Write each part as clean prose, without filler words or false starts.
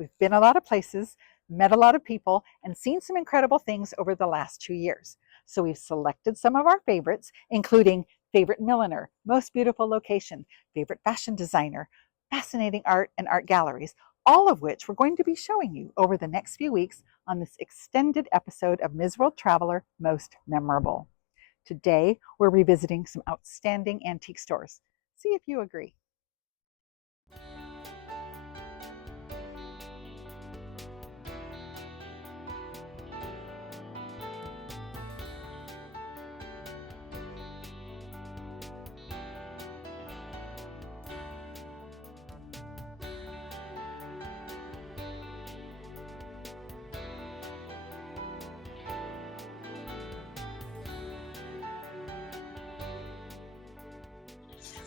We've been a lot of places, met a lot of people, and seen some incredible things over the last 2 years. So we've selected some of our favorites, including favorite milliner, most beautiful location, favorite fashion designer, fascinating art and art galleries, all of which we're going to be showing you over the next few weeks on this extended episode of Ms. World Traveler Most Memorable. Today, we're revisiting some outstanding antique stores. See if you agree.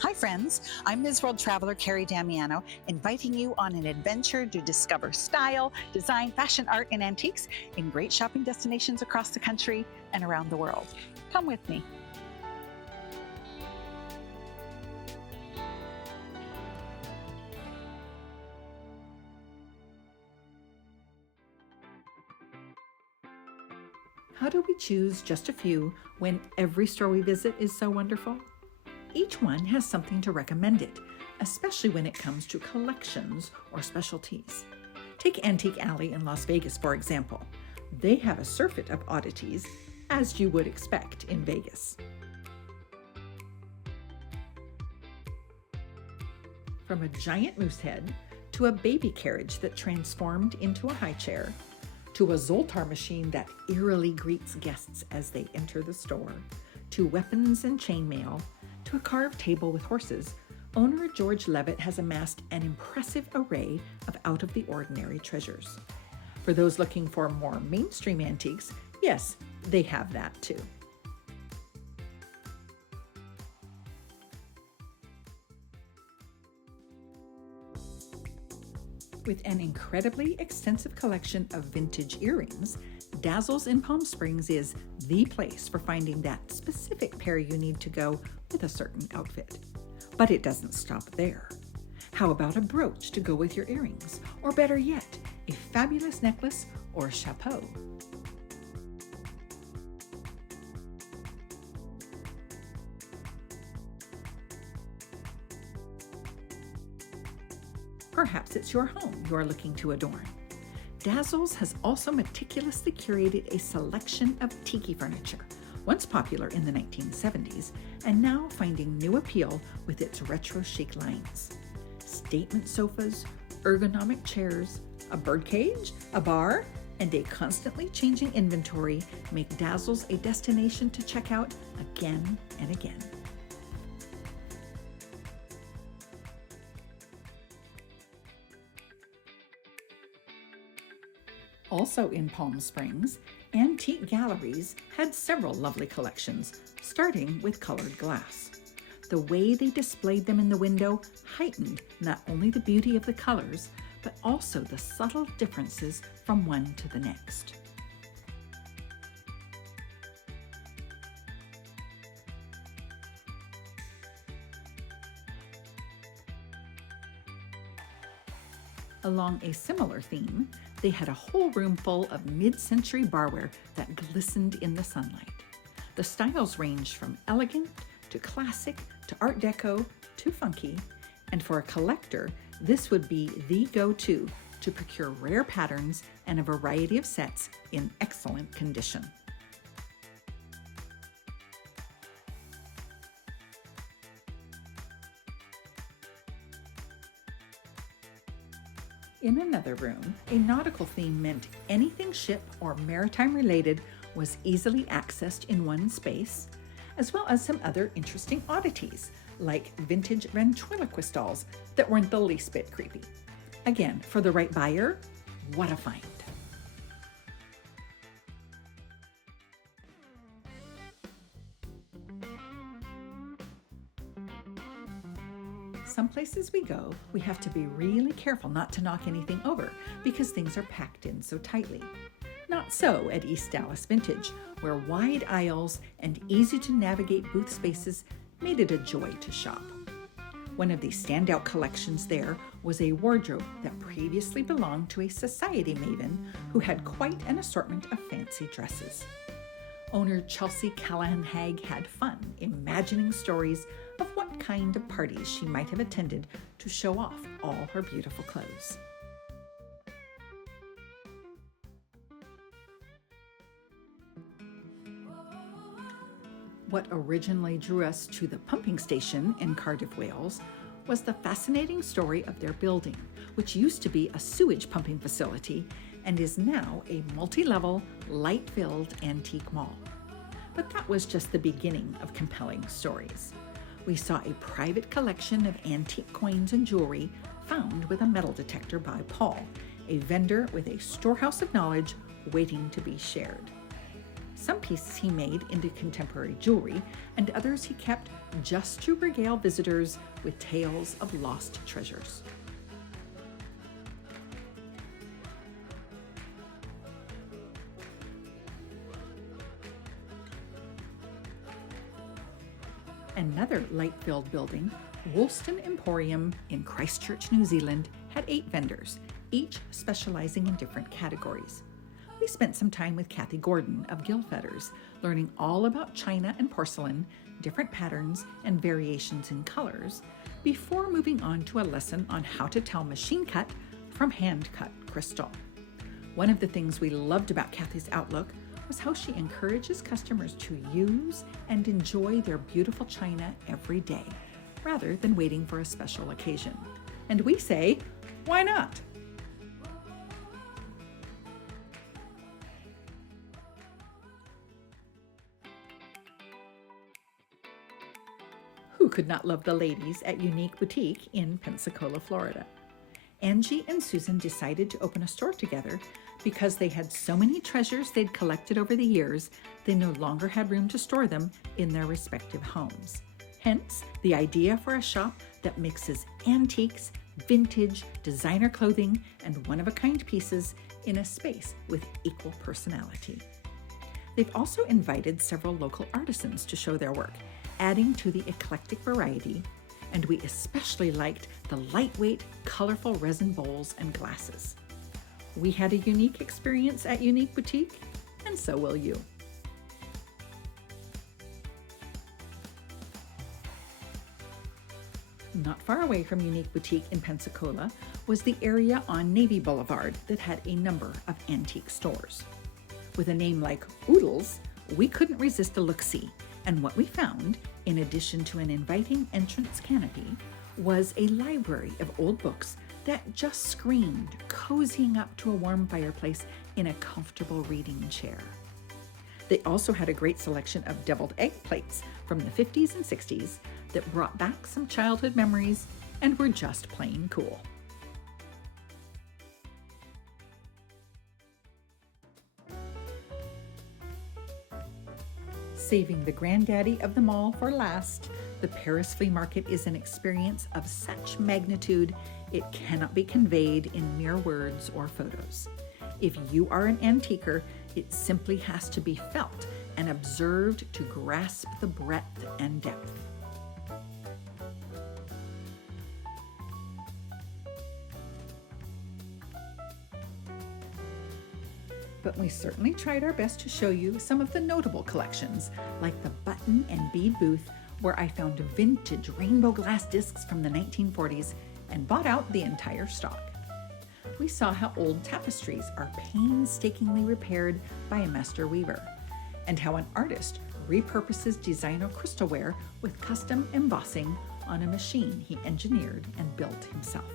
Hi friends, I'm Ms. World Traveler Kerry Damiano, inviting you on an adventure to discover style, design, fashion, art, and antiques in great shopping destinations across the country and around the world. Come with me. How do we choose just a few when every store we visit is so wonderful? Each one has something to recommend it, especially when it comes to collections or specialties. Take Antique Alley in Las Vegas, for example. They have a surfeit of oddities, as you would expect in Vegas. From a giant moose head, to a baby carriage that transformed into a high chair, to a Zoltar machine that eerily greets guests as they enter the store, to weapons and chainmail, to a carved table with horses, owner George Levitt has amassed an impressive array of out-of-the-ordinary treasures. For those looking for more mainstream antiques, yes, they have that too. With an incredibly extensive collection of vintage earrings, Dazzles in Palm Springs is the place for finding that specific pair you need to go with a certain outfit. But it doesn't stop there. How about a brooch to go with your earrings? Or better yet, a fabulous necklace or chapeau? Perhaps it's your home you are looking to adorn. Dazzles has also meticulously curated a selection of tiki furniture, once popular in the 1970s, and now finding new appeal with its retro chic lines. Statement sofas, ergonomic chairs, a birdcage, a bar, and a constantly changing inventory make Dazzles a destination to check out again and again. Also in Palm Springs, Antique Galleries had several lovely collections, starting with colored glass. The way they displayed them in the window heightened not only the beauty of the colors, but also the subtle differences from one to the next. Along a similar theme, they had a whole room full of mid-century barware that glistened in the sunlight. The styles ranged from elegant to classic to Art Deco to funky, and for a collector, this would be the go-to to procure rare patterns and a variety of sets in excellent condition. In another room, a nautical theme meant anything ship or maritime related was easily accessed in one space, as well as some other interesting oddities, like vintage ventriloquist dolls that weren't the least bit creepy. Again, for the right buyer, what a find. Some places we go, we have to be really careful not to knock anything over because things are packed in so tightly. Not so at East Dallas Vintage, where wide aisles and easy to navigate booth spaces made it a joy to shop. One of the standout collections there was a wardrobe that previously belonged to a society maven who had quite an assortment of fancy dresses. Owner Chelsea Callahan Hagg had fun imagining stories of what kind of parties she might have attended to show off all her beautiful clothes. What originally drew us to the pumping station in Cardiff, Wales, was the fascinating story of their building, which used to be a sewage pumping facility and is now a multi-level, light-filled antique mall. But that was just the beginning of compelling stories. We saw a private collection of antique coins and jewelry found with a metal detector by Paul, a vendor with a storehouse of knowledge waiting to be shared. Some pieces he made into contemporary jewelry, and others he kept just to regale visitors with tales of lost treasures. Another light-filled building, Woolston Emporium in Christchurch, New Zealand, had 8 vendors, each specializing in different categories. We spent some time with Kathy Gordon of Gilfetters, learning all about china and porcelain, different patterns, and variations in colors, before moving on to a lesson on how to tell machine-cut from hand-cut crystal. One of the things we loved about Kathy's outlook was how she encourages customers to use and enjoy their beautiful china every day, rather than waiting for a special occasion. And we say, why not? Who could not love the ladies at Unique Boutique in Pensacola, Florida? Angie and Susan decided to open a store together because they had so many treasures they'd collected over the years, they no longer had room to store them in their respective homes. Hence, the idea for a shop that mixes antiques, vintage, designer clothing, and one-of-a-kind pieces in a space with equal personality. They've also invited several local artisans to show their work, adding to the eclectic variety, and we especially liked the lightweight, colorful resin bowls and glasses. We had a unique experience at Unique Boutique, and so will you. Not far away from Unique Boutique in Pensacola was the area on Navy Boulevard that had a number of antique stores. With a name like Oodles, we couldn't resist a look-see, and what we found, in addition to an inviting entrance canopy, was a library of old books that just screamed cozying up to a warm fireplace in a comfortable reading chair. They also had a great selection of deviled egg plates from the 50s and 60s that brought back some childhood memories and were just plain cool. Saving the granddaddy of them all for last, the Paris Flea Market is an experience of such magnitude it cannot be conveyed in mere words or photos. If you are an antiquer, it simply has to be felt and observed to grasp the breadth and depth. But we certainly tried our best to show you some of the notable collections, like the button and bead booth, where I found vintage rainbow glass discs from the 1940s and bought out the entire stock. We saw how old tapestries are painstakingly repaired by a master weaver, and how an artist repurposes designer crystalware with custom embossing on a machine he engineered and built himself.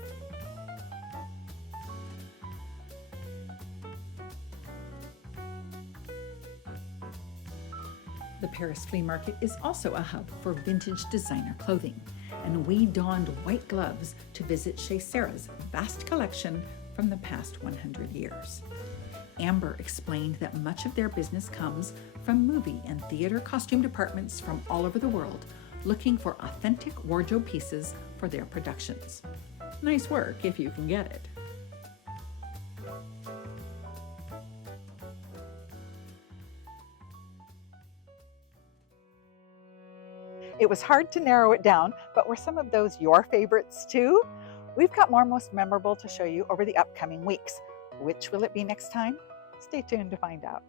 The Paris Flea Market is also a hub for vintage designer clothing, and we donned white gloves to visit Chez Sarah's vast collection from the past 100 years. Amber explained that much of their business comes from movie and theater costume departments from all over the world, looking for authentic wardrobe pieces for their productions. Nice work if you can get it. It was hard to narrow it down, but were some of those your favorites too? We've got more most memorable to show you over the upcoming weeks. Which will it be next time? Stay tuned to find out.